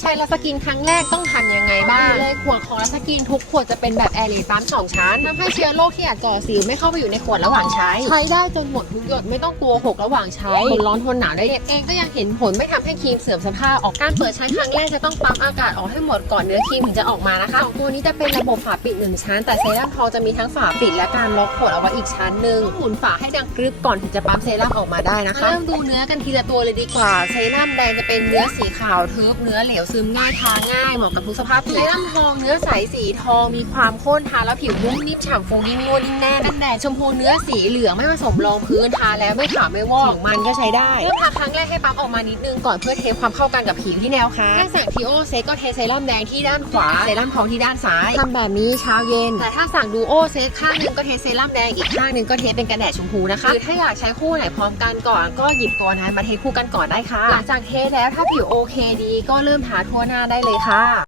ใช้ลัสกินครั้งแรกต้องทำยังไง บ้างเลยขวดของลัสกินทุกขวดจะเป็นแบบแอร์เลปั๊มสองชั้นทำให้เชื้อโรคที่อาจก่อสิวไม่เข้าไปอยู่ในขวดระหว่างใช้ ใช้ได้จนหมดทุกหยดไม่ต้องกลัวหกระหว่างใช้ทนร้อนทนหนาวได้เองก็ยังเห็นผลไม่ทำให้ครีมเสื่อมสภาพออกการเปิดใช้ครั้งแรกจะต้องปั๊มอากาศออกให้หมดก่อนเนื้อครีมถึงจะออกมานะคะของตัวนี้จะเป็นระบบฝาปิดหนึ่งชั้น แต่เซรั่มทองจะมีทั้งฝาปิดและการล็อกขวดเอาไว้อีกชั้นหนึ่งหมุนฝาให้ดังกรึบก่อนถึงจะปั๊มเซรั่มออกมาได้นะคะเริ่มดูเนื้อกันทีละตัวเลยดีกว่าเซรั่มแดงจะเป็นเนื้อสีขาวทึบเนื้อเหลวซึมง่ายทาง่ายเหมาะกับทุกสภาพผิวเซรั่มทองเนื้อใสสีทองมีความข้นทาแล้วผิวนุ่มนิ่มฉ่ำฟูยิ่งนวลยิ่งแน่นกันแดดชมพูเนื้อสีเหลืองไม่ผสมรองพื้นทาแล้วไม่ขาวไม่วอกมันก็ใช้ได้เริ่มทาครั้งแรกให้ปั๊มออกมานิดนึงก่อนเพื่อเทสความเข้ากันกับผิวที่แนวค้างถ้าสั่งทีโอเซตก็เทเซรั่มแดงที่ด้านขวาเซรั่มทองที่ด้านซ้ายทำแบบนี้เช้าเย็น แต่ถ้าสั่งดูโอเซตข้างหนึงก็เทเซรั่มแดงอีกข้างหนึงก็เทเป็นกันแดดชมพูนะคะหรือถ้าอยากใช้คู่ไหนพร้อมกันก่อน ก็หยิบตัวนั้นมาเทคู่กันก่อนได้ค่ะ หลังจากเทแล้วถ้าผิวโอเคดี ก็เริ่มทาทั่วหน้าได้เลยค่ะ